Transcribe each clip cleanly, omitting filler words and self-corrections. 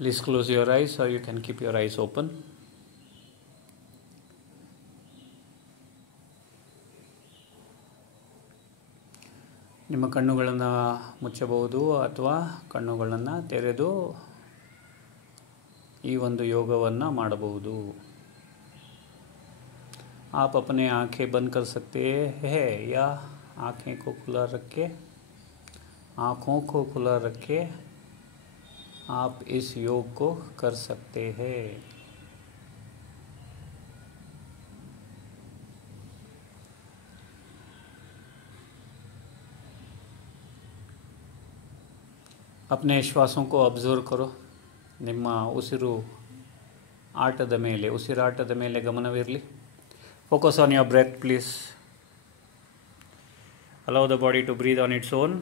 Please close your eyes or you can keep your eyes open. ನಿಮ್ಮ ಕಣ್ಣುಗಳನ್ನು ಮುಚ್ಚಬಹುದು ಅಥವಾ ಕಣ್ಣುಗಳನ್ನು ತೆರೆದು ಈ ಒಂದು ಯೋಗವನ್ನು ಮಾಡಬಹುದು. आप अपने आँखें बंद कर सकते हैं या आँखें को खुला रखे, आँखों को खुला रखे आप इस योग को कर सकते हैं. अपने श्वासों को ऑब्जर्व करो. ನಿಮ್ಮ ಉಸಿರಾಟದ ಮೇಲೆ ಗಮನವಿರಲಿ. Focus on your breath, please. Allow the body to breathe on its own.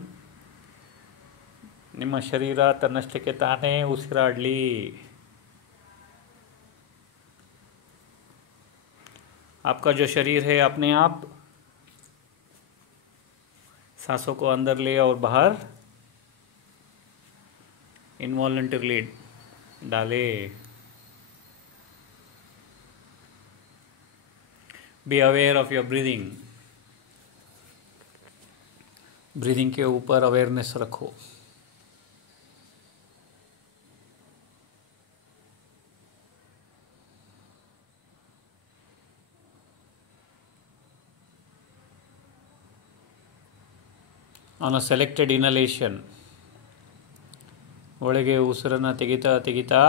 ನಿಮ್ಮ ಶರೀರ ತನ್ನಷ್ಟಕ್ಕೆ ತಾನೇ ಉಸಿರಾಡಲಿ. आपका जो शरीर है अपने आप सांसों को अंदर ले और बाहर इनवॉलंटरली डाले. Be aware of your breathing. Breathing के ऊपर अवेयरनेस रखो. On a selected inhalation, ಒಳಗೆ ಉಸಿರನ್ನು ತೆಗಿತಾ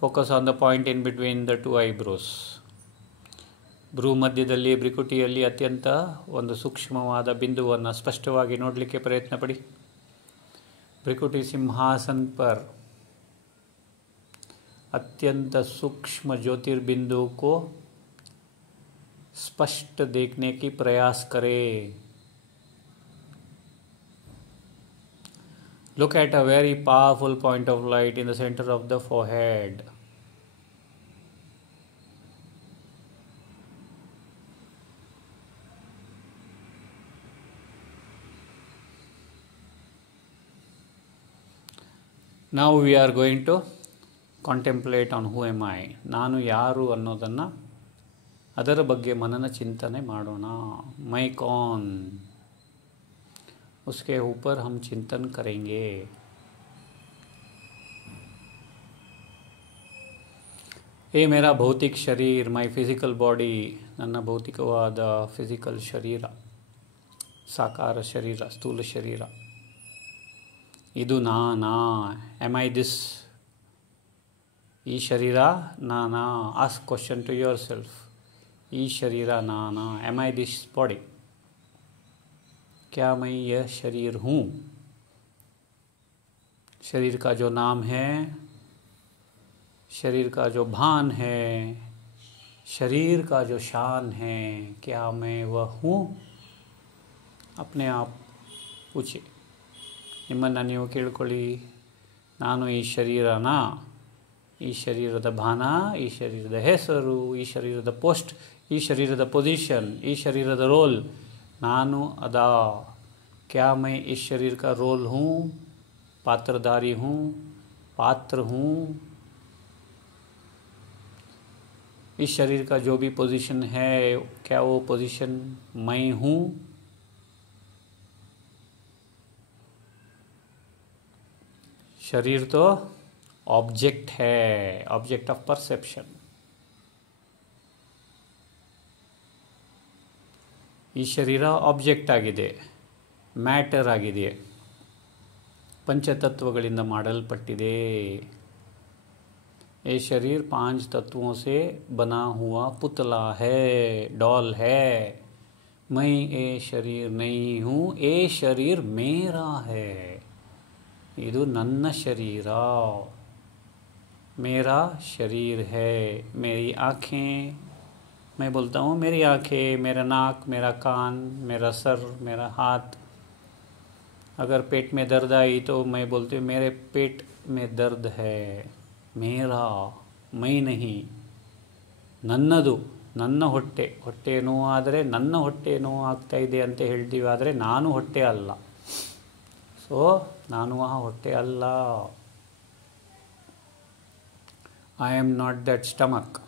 focus on the point in between the two eyebrows. ಭ್ರೂ ಮಧ್ಯದಲ್ಲಿ ಭ್ರಿಕುಟಿಯಲ್ಲಿ ಅತ್ಯಂತ ಒಂದು ಸೂಕ್ಷ್ಮವಾದ ಬಿಂದುವನ್ನು ಸ್ಪಷ್ಟವಾಗಿ ನೋಡಲಿಕ್ಕೆ ಪ್ರಯತ್ನ ಪಡಿ. भ्रिकुटी सिंहासन पर अत्यंत सूक्ष्म ज्योतिर्बिंदु को स्पष्ट देखने की प्रयास करें. Look at a very powerful point of light in the center of the forehead. Now we are going to contemplate on who am I. ನಾನು ಯಾರು ಅನ್ನೋದನ್ನು ಅದರ ಬಗ್ಗೆ ಮನನ ಚಿಂತನೆ ಮಾಡೋಣ. मैं कौन, उसके ऊपर हम चिंतन करेंगे. ये मेरा भौतिक शरीर, माई फिजिकल बॉडी, ನನ್ನ ಭೌತಿಕವಾದ ಫಿಸಿಕಲ್ ಶರೀರ, ಸಾಕಾರ ಶರೀರ, ಸ್ಥೂಲ ಶರೀರ. ಇದು ನಾನಾ? Am I this? ಈ ಶರೀರ ನಾನಾ? Ask question to yourself. ಈ ಶರೀರ नाना? Am I this body? क्या मैं यह शरीर हूँ? शरीर का जो नाम है, शरीर का जो भान है, शरीर का जो शान है, क्या मैं वह हूँ? अपने आप पूछे. ನಿಮ್ಮನ್ನು ನೀವು ಕೇಳ್ಕೊಳ್ಳಿ. ನಾನು ಈ ಶರೀರನ, ಈ ಶರೀರದ ಭಾನ, ಈ ಶರೀರದ ಹೆಸರು, ಈ ಶರೀರದ ಪೋಸ್ಟ್, ಈ ಶರೀರದ ಪೊಸಿಷನ್, ಈ ಶರೀರದ ರೋಲ್ ನಾನು अदा. क्या मैं इस शरीर का रोल हूँ, पात्रधारी हूँ, पात्र हूँ? इस शरीर का जो भी पोजीशन है, क्या वो पोजीशन मैं हूँ? शरीर तो ऑब्जेक्ट है, ऑब्जेक्ट ऑफ परसेप्शन. ಈ ಶರೀರ ಆಬ್ಜೆಕ್ಟ್ ಆಗಿದೆ, ಮ್ಯಾಟರ್ ಆಗಿದೆ, पंचतत्वಗಳಿಂದ ಮಾಡಲ್ಪಟ್ಟಿದೆ. ये शरीर 5 तत्वों से बना हुआ पुतला है, डॉल है. मैं ये शरीर नहीं हूँ, ये शरीर मेरा है. ಇದು ನನ್ನ ಶರೀರ, मेरा शरीर है. मेरी आँखें, मैं बोलता हूँ मेरी आँखें, मेरा नाक, मेरा कान, मेरा सर, मेरा हाथ. अगर पेट में दर्द आई तो मैं बोलती हूँ मेरे पेट में दर्द है. मेरा, मैं नहीं. ನನ್ನದು, ನನ್ನ ಹೊಟ್ಟೆ. ಹೊಟ್ಟೆ ನೋವಾದರೆ ನನ್ನ ಹೊಟ್ಟೆ ನೋವು ಆಗ್ತಾ ಇದೆ ಅಂತ ಹೇಳ್ತೀವಿ, ಆದರೆ ನಾನು ಹೊಟ್ಟೆ ಅಲ್ಲ. ಸೊ ನಾನು ಆ ಹೊಟ್ಟೆ ಅಲ್ಲ. I am not that stomach.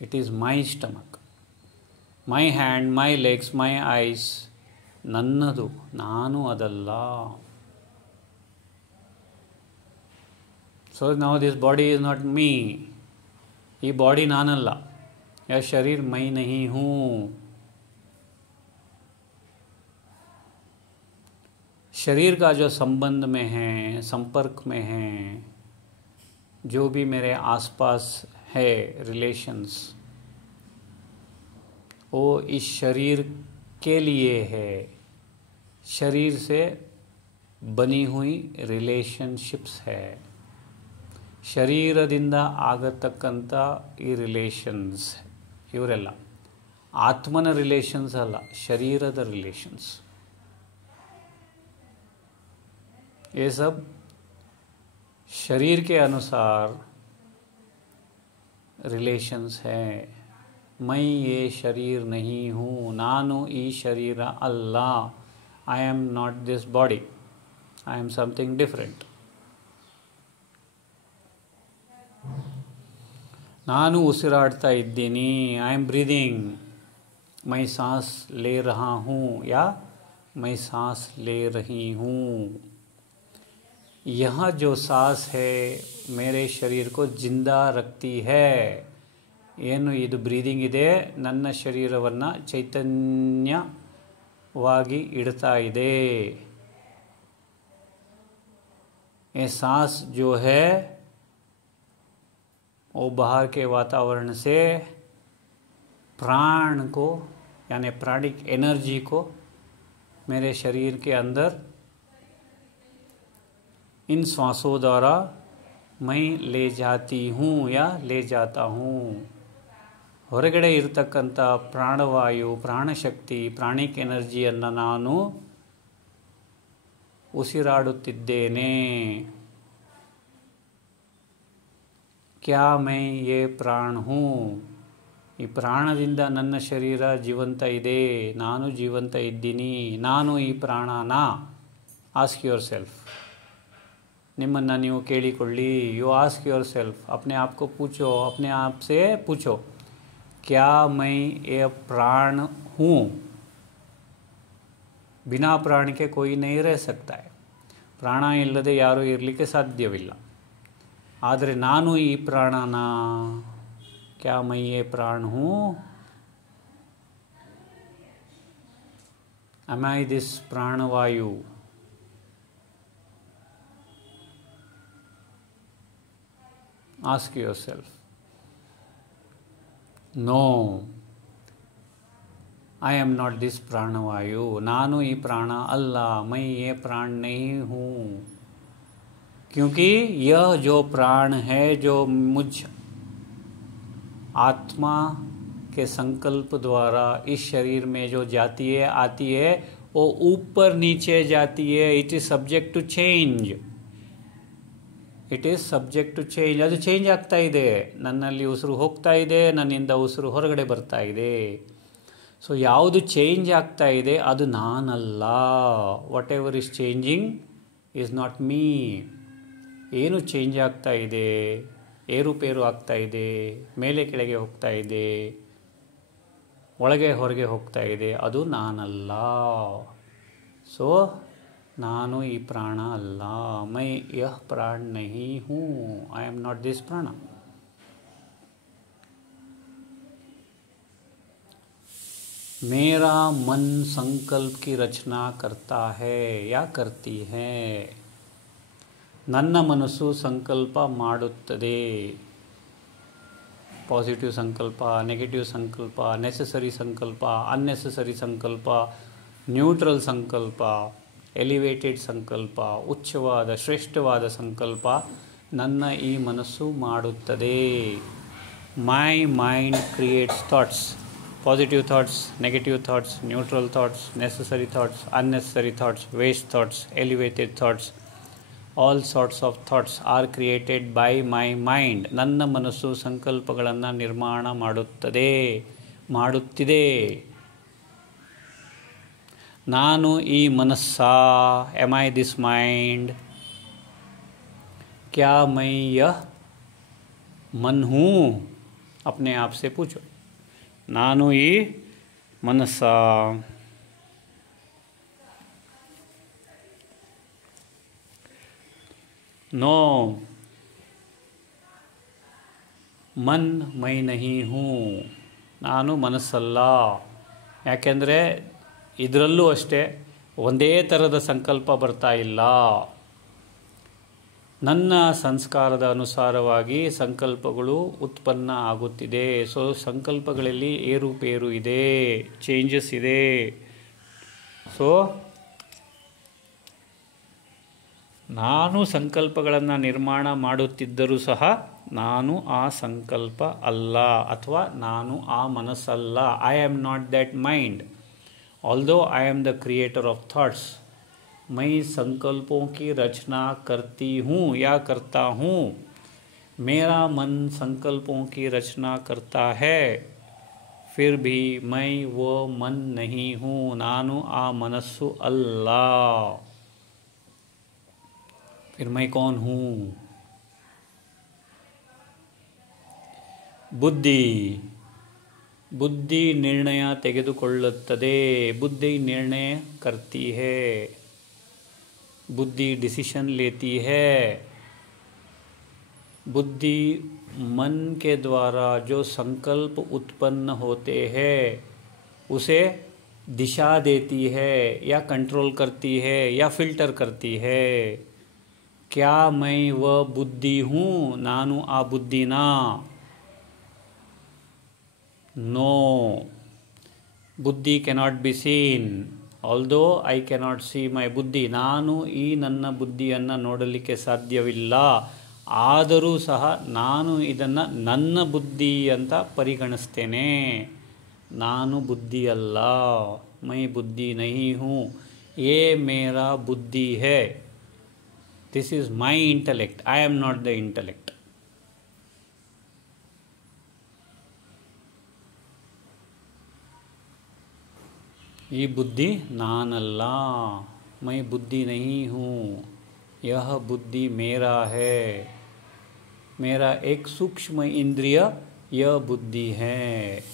It is my stomach. My hand, my legs, my eyes. ನನ್ನದು, ನಾನು ಅದಲ್ಲ. So now this body is not me. ये बॉडी नानल्ला, यह शरीर मैं नहीं हूँ. शरीर का जो संबंध में है, संपर्क में है, जो भी मेरे आसपास है रिलेशंस, वो इस शरीर के लिए है. शरीर से बनी हुई रिलेशनशिप्स है. ಶರೀರದಿಂದ ಆಗತಕ್ಕಂಥ ಈ ರಿಲೇಷನ್ಸ್ ಇವರೆಲ್ಲ ಆತ್ಮನ ರಿಲೇಷನ್ಸ್ ಅಲ್ಲ, ಶರೀರದ ರಿಲೇಷನ್ಸ್. ये सब शरीर के अनुसार रिलेशंस है. मैं ये शरीर नहीं हूँ, नानु ई शरीर अल्ला. I am not this body, I am something different. ನಾನು ಉಸಿರಾಡ್ತಾ ಇದ್ದೀನಿ. I am breathing. मैं सांस ले रहा हूँ या मैं सांस ले रही हूँ. यह जो सांस है मेरे शरीर को जिंदा रखती है. ಏನು ಇದು ಬ್ರೀದಿಂಗ್ ಇದೆ, ನನ್ನ ಶರೀರವನ್ನು ಚೈತನ್ಯವಾಗಿ ಇಡ್ತಾ ಇದೆ. ये सांस जो है वो बाहर के वातावरण से प्राण को यानी प्राणिक एनर्जी को मेरे शरीर के अंदर इन श्वासों द्वारा मैं ले जाती हूँ या ले जाता हूँ. ಹೊರಗಡೆ ಇರತಕ್ಕಂಥ ಪ್ರಾಣವಾಯು, ಪ್ರಾಣಶಕ್ತಿ, ಪ್ರಾಣಿಕ್ ಎನರ್ಜಿಯನ್ನು ನಾನು ಉಸಿರಾಡುತ್ತಿದ್ದೇನೆ. क्या मैं ये प्राण हूँ. ಈ ಪ್ರಾಣದಿಂದ ನನ್ನ ಶರೀರ ಜೀವಂತ ಇದೆ, ನಾನು ಜೀವಂತ ಇದ್ದೀನಿ. ನಾನು ಈ ಪ್ರಾಣನಾ? Ask your self. ನಿಮ್ಮನ್ನು ನೀವು ಕೇಳಿಕೊಳ್ಳಿ. You ask yourself. अपने आप को पूछो, अपने आप से पूछो, क्या मैं ये प्राण हूँ. बिना प्राण के कोई नहीं रह सकता है. ಪ್ರಾಣ ಇಲ್ಲದೆ ಯಾರೂ ಇರಲಿಕ್ಕೆ ಸಾಧ್ಯವಿಲ್ಲ. ಆದರೆ ನಾನು ಈ ಪ್ರಾಣನ, क्या मैं ये प्राण हूँ. am I this प्राणवायु. ask yourself. no, I am not this प्राणवायु. ನಾನು ಈ ಪ್ರಾಣ ಅಲ್ಲ, मैं ये प्राण नहीं हूँ. क्योंकि यह जो प्राण है, जो मुझ आत्मा के संकल्प द्वारा इस शरीर में जो जाती है, आती है, वो ऊपर नीचे जाती है. It is subject to change. It is subject to change. ಅದು ಚೇಂಜ್ ಆಗ್ತಾ ಇದೆ. ನನ್ನಲ್ಲಿ ಉಸಿರು ಹೋಗ್ತಾ ಇದೆ, ನನ್ನಿಂದ ಉಸಿರು ಹೊರಗಡೆ ಬರ್ತಾ ಇದೆ. ಸೊ ಯಾವುದು ಚೇಂಜ್ ಆಗ್ತಾ ಇದೆ ಅದು ನಾನಲ್ಲ. What ever is changing is not me. ಏನು ಚೇಂಜ್ ಆಗ್ತಾ ಇದೆ, ಏರುಪೇರು ಆಗ್ತಾ ಇದೆ, ಮೇಲೆ ಕೆಳಗೆ ಹೋಗ್ತಾ ಇದೆ, ಒಳಗೆ ಹೊರಗೆ ಹೋಗ್ತಾ ಇದೆ, ಅದು ನಾನಲ್ಲ. ಸೊ ನಾನು ಈ ಪ್ರಾಣ ಅಲ್ಲ. ಮೈ ಯಹ ಪ್ರಾಣ ನಹೀ ಹೂँ. ಐ ಆಮ್ ನಾಟ್ ದಿಸ್ ಪ್ರಾಣ. मेरा मन संकल्प की रचना करता है या करती है. ನನ್ನ ಮನಸ್ಸು ಸಂಕಲ್ಪ ಮಾಡುತ್ತದೆ. ಪಾಸಿಟಿವ್ ಸಂಕಲ್ಪ, ನೆಗೆಟಿವ್ ಸಂಕಲ್ಪ, ನೆಸೆಸರಿ ಸಂಕಲ್ಪ, ಅನ್ನೆಸೆಸರಿ ಸಂಕಲ್ಪ, ನ್ಯೂಟ್ರಲ್ ಸಂಕಲ್ಪ, ಎಲಿವೇಟೆಡ್ ಸಂಕಲ್ಪ, ಉಚ್ಚವಾದ ಶ್ರೇಷ್ಠವಾದ ಸಂಕಲ್ಪ ನನ್ನ ಈ ಮನಸ್ಸು ಮಾಡುತ್ತದೆ. My mind creates thoughts. Positive thoughts, negative thoughts, neutral thoughts, necessary thoughts, unnecessary thoughts, waste thoughts, elevated thoughts, all sorts of thoughts are created by my mind. ನನ್ನ ಮನಸ್ಸು ಸಂಕಲ್ಪಗಳನ್ನು ನಿರ್ಮಾಣ ಮಾಡುತ್ತಿದೆ. ನಾನು ಈ ಮನಸ್ಸಾ? am I this mind? क्या मैं यह मन हूँ, अपने आप से पूछो, नानु ई मनसा। नो, मन ಮೈ नहीं हूँ, ನಾನು ಮನಸ್ಸಲ್ಲ. ಯಾಕೆಂದರೆ ಇದರಲ್ಲೂ ಅಷ್ಟೇ ಒಂದೇ ಥರದ ಸಂಕಲ್ಪ ಬರ್ತಾ ಇಲ್ಲ. ನನ್ನ ಸಂಸ್ಕಾರದ ಅನುಸಾರವಾಗಿ ಸಂಕಲ್ಪಗಳು ಉತ್ಪನ್ನ ಆಗುತ್ತಿದೆ. ಸೊ ಸಂಕಲ್ಪಗಳಲ್ಲಿ ಏರುಪೇರು ಇದೆ, ಚೇಂಜಸ್ ಇದೆ. ಸೊ ನಾನು ಸಂಕಲ್ಪಗಳನ್ನು ನಿರ್ಮಾಣ ಮಾಡುತ್ತಿದ್ದರೂ ಸಹ ನಾನು ಆ ಸಂಕಲ್ಪ ಅಲ್ಲ, ಅಥವಾ ನಾನು ಆ ಮನಸ್ಸಲ್ಲ. I am not that mind, although I am the creator of thoughts. मैं संकल्पों की रचना करती हूँ या करता हूँ. मेरा मन संकल्पों की रचना करता है, फिर भी मैं वो मन नहीं हूँ. नानु आ मनस्सु अल्लाह. फिर मैं कौन हूँ? बुद्धि. बुद्धि निर्णय ತೆಗೆದುಕೊಳ್ಳುತ್ತದೆ. बुद्धि निर्णय करती है. बुद्धि डिसीजन लेती है. बुद्धि मन के द्वारा जो संकल्प उत्पन्न होते हैं उसे दिशा देती है, या कंट्रोल करती है, या फिल्टर करती है. क्या मैं वह बुद्धि हूँ? नानु आ बुद्धिना. No, buddhi cannot be seen. Although I cannot see my buddhi. ನಾನು ಈ ನನ್ನ ಬುದ್ಧಿಯನ್ನು ನೋಡಲಿಕ್ಕೆ ಸಾಧ್ಯವಿಲ್ಲ. ಆದರೂ ಸಹ ನಾನು ಇದನ್ನು ನನ್ನ ಬುದ್ಧಿ ಅಂತ ಪರಿಗಣಿಸ್ತೇನೆ. ನಾನು ಬುದ್ಧಿಯಲ್ಲ. ಮೈ ಬುದ್ಧಿ ನಹಿ ಹೂँ. ये मेरा बुद्धि है. This is my intellect. I am not the intellect. ये बुद्धि नानल्ला. मैं बुद्धि नहीं हूँ. यह बुद्धि मेरा है. मेरा एक सूक्ष्म इंद्रिय यह बुद्धि है.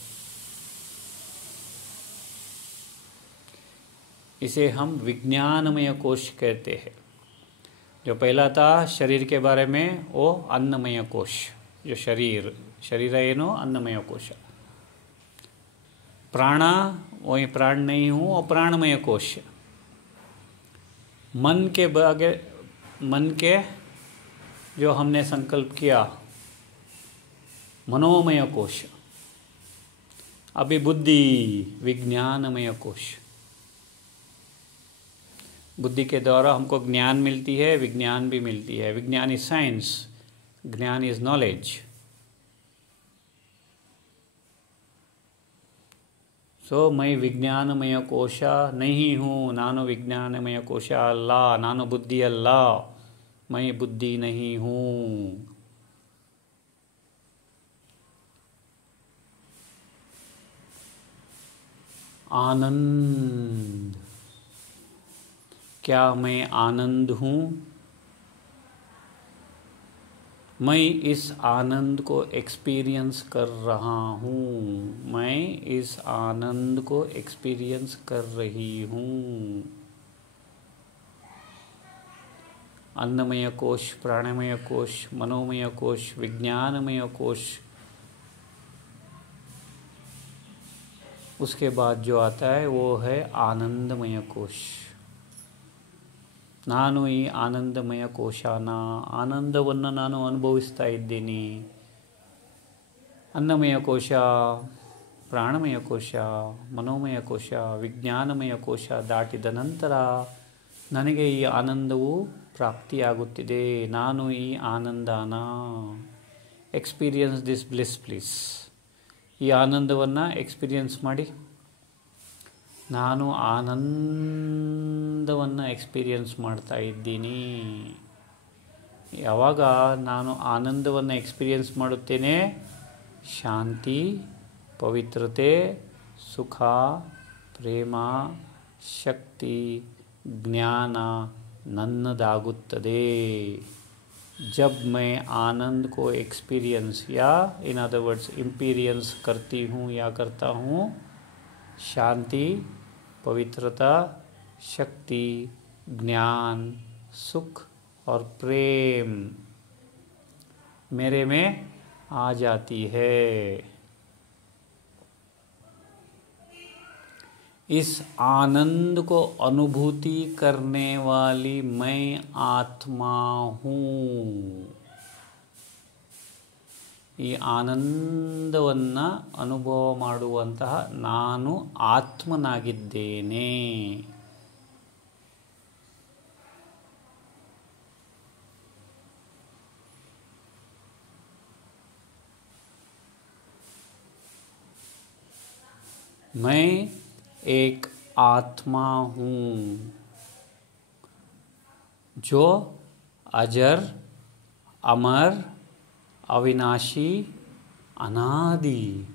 इसे हम विज्ञानमय कोश कहते हैं. जो पहला था शरीर के बारे में, वो अन्नमय कोश. जो शरीर ಏನೋ अन्नमय कोश. प्राण, वही प्राण नहीं हूँ, और प्राणमय कोश. मन के जो हमने संकल्प किया, मनोमय कोश. अभी बुद्धि, विज्ञानमय कोश. बुद्धि के द्वारा हमको ज्ञान मिलती है, विज्ञान भी मिलती है. विज्ञान इज साइंस, ज्ञान इज नॉलेज. सो मैं विज्ञानमय कोश नहीं हूँ. नानु विज्ञानमय कोश अल्ला. नानु बुद्धि अल्ला. मैं बुद्धि नहीं हूँ. आनंद. क्या मैं आनंद हूँ? मैं इस आनंद को एक्सपीरियंस कर रहा हूँ. मैं इस आनंद को एक्सपीरियंस कर रही हूँ. अन्नमय कोश, प्राणमय कोश, मनोमय कोश, विज्ञानमय कोश. उसके बाद जो आता है वो है आनंदमय कोश. ನಾನು ಈ ಆನಂದಮಯ ಕೋಶನ, ಆನಂದವನ್ನು ನಾನು ಅನುಭವಿಸ್ತಾ ಇದ್ದೀನಿ. ಅನ್ನಮಯ ಕೋಶ, ಪ್ರಾಣಮಯ ಕೋಶ, ಮನೋಮಯ ಕೋಶ, ವಿಜ್ಞಾನಮಯ ಕೋಶ ದಾಟಿದ ನಂತರ ನನಗೆ ಈ ಆನಂದವು ಪ್ರಾಪ್ತಿಯಾಗುತ್ತಿದೆ. ನಾನು ಈ ಆನಂದನ ಎಕ್ಸ್ಪೀರಿಯನ್ಸ್ ದಿಸ್ ಬ್ಲಿಸ್ ಪ್ಲೀಸ್. ಈ ಆನಂದವನ್ನು ಎಕ್ಸ್ಪೀರಿಯನ್ಸ್ ಮಾಡಿ. ನಾನು ಆನಂದವನ್ನು ಎಕ್ಸ್ಪೀರಿಯನ್ಸ್ ಮಾಡ್ತಾ ಇದ್ದೀನಿ. ಯಾವಾಗ ನಾನು ಆನಂದವನ್ನು ಎಕ್ಸ್ಪೀರಿಯನ್ಸ್ ಮಾಡುತ್ತೇನೆ, ಶಾಂತಿ, ಪವಿತ್ರತೆ, ಸುಖ, ಪ್ರೇಮ, ಶಕ್ತಿ, ಜ್ಞಾನ ನನ್ನದಾಗುತ್ತದೆ. जब मैं आनंद को एक्सपीरियंस या इन अदर वर्ड्स इम्पीरियंस करती हूँ या करता हूँ, शांति, पवित्रता, शक्ति, ज्ञान, सुख और प्रेम मेरे में आ जाती है। इस आनंद को अनुभूति करने वाली मैं आत्मा हूँ। ಈ ಆನಂದವನ್ನು ಅನುಭವ ಮಾಡುವಂತಹ ನಾನು ಆತ್ಮನಾಗಿದ್ದೇನೆ. मैं एक आत्मा हूँ जो अजर, अमर, अविनाशी, अनादि,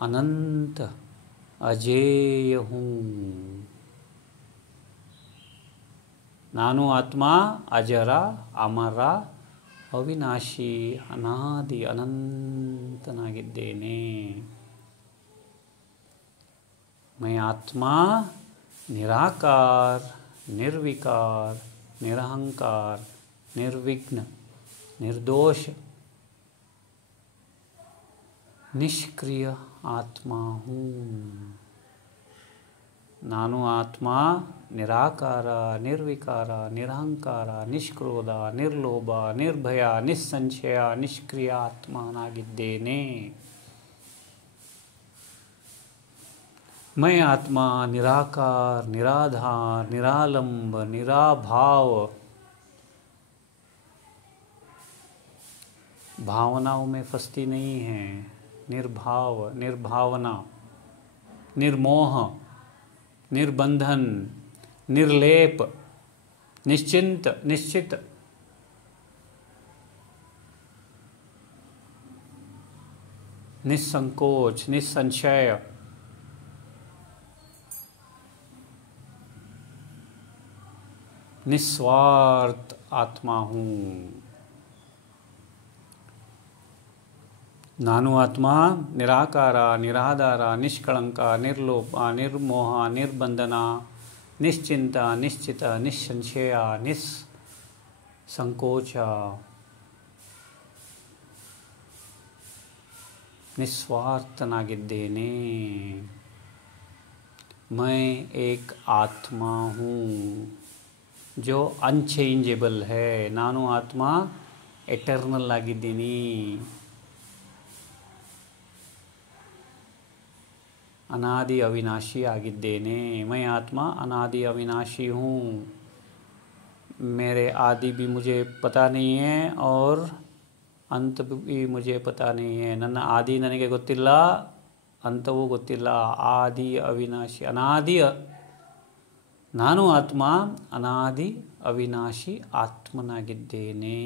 अनंत, अजेय हूँ. ನಾನು ಆತ್ಮ ಅಜರ, ಅಮರ, ಅವಿನಾಶಿ, ಅನಾದಿ, ಅನಂತನಾಗಿದ್ದೇನೆ. मैं आत्मा निराकार, निर्विकार, निरहंकार, निर्विघ्न, निर्दोष, निष्क्रिय आत्मा हूँ. ನಾನು ಆತ್ಮ ನಿರಾಕಾರ, ನಿರ್ವಿಕಾರ, ನಿರಹಂಕಾರ, ನಿಷ್ಕ್ರೋಧ, ನಿರ್ಲೋಭ, ನಿರ್ಭಯ, ನಿಸ್ಸಂಶಯ, ನಿಷ್ಕ್ರಿಯ ಆತ್ಮನಾಗಿದ್ದೇನೆ. मैं आत्मा निराकार, निराधार, निरालंब, निराभाव, भावनाओं में फंसती नहीं है. निर्भाव, निर्भावना, निर्मोह, निर्बंधन, निर्लेप, निश्चिंत, निश्चित, निस्संकोच, निस्संशय, निस्वार्थ आत्मा हूँ. ನಾನು ಆತ್ಮ ನಿರಾಕಾರ, ನಿರಾಧಾರ, ನಿಷ್ಕಳಂಕ, ನಿರ್ಲೋಪ, ನಿರ್ಮೋಹ, ನಿರ್ಬಂಧನ, ನಿಶ್ಚಿಂತ, ನಿಶ್ಚಿತ, ನಿಸ್ಸಂಶಯ, ನಿಸ್ಸಂಕೋಚ, निस्वार्थनागिದ್ದೇನೆ. मैं एक आत्मा हूँ जो अनचेंजेबल है. ನಾನು ಆತ್ಮ ಎಟರ್ನಲ್ ಆಗಿದ್ದೀನಿ. अनादि अविनाशी ಆಗಿದ್ದೇನೆ. मैं आत्मा अनादि अविनाशी हूँ. मेरे आदि भी मुझे पता नहीं है और अंत भी मुझे पता नहीं है. ನನ್ನ ಆದಿ ನನಗೆ ಗೊತ್ತಿಲ್ಲ, ಅಂತವೂ ಗೊತ್ತಿಲ್ಲ. ಆದಿ ಅವಿನಾಶಿ, ಅನಾದಿ. ನಾನು ಆತ್ಮ ಅನಾದಿ ಅವಿನಾಶಿ ಆತ್ಮನಾಗಿದ್ದೇನೆ.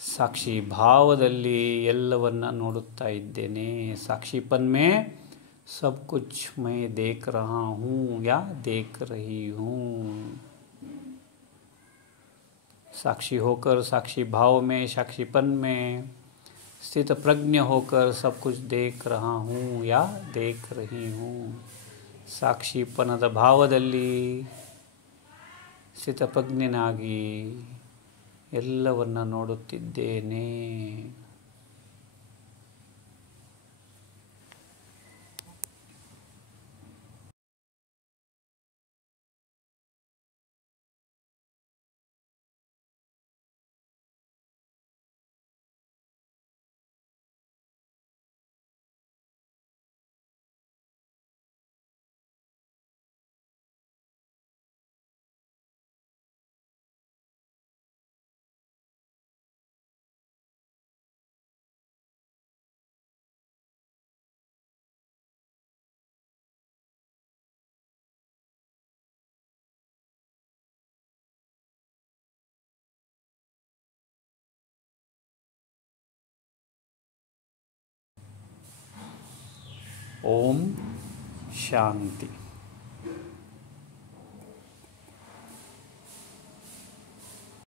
ಸಾಕ್ಷಿ ಭಾವದಲ್ಲಿ ಎಲ್ಲವನ್ನ ನೋಡುತ್ತಾ ಇದ್ದೇನೆ. साक्षीपन में सब कुछ मैं देख रहा हूँ या देख रही हूँ. साक्षी होकर, साक्षी भाव में, साक्षीपन में स्थित प्रज्ञ होकर सब कुछ देख रहा हूँ या देख रही हूँ. ಸಾಕ್ಷಿಪನದ ಭಾವದಲ್ಲಿ ಸ್ಥಿತಪ್ರಜ್ಞನಾಗಿ ಎಲ್ಲವನ್ನ ನೋಡುತ್ತಿದ್ದೇನೆ. ओम शांति।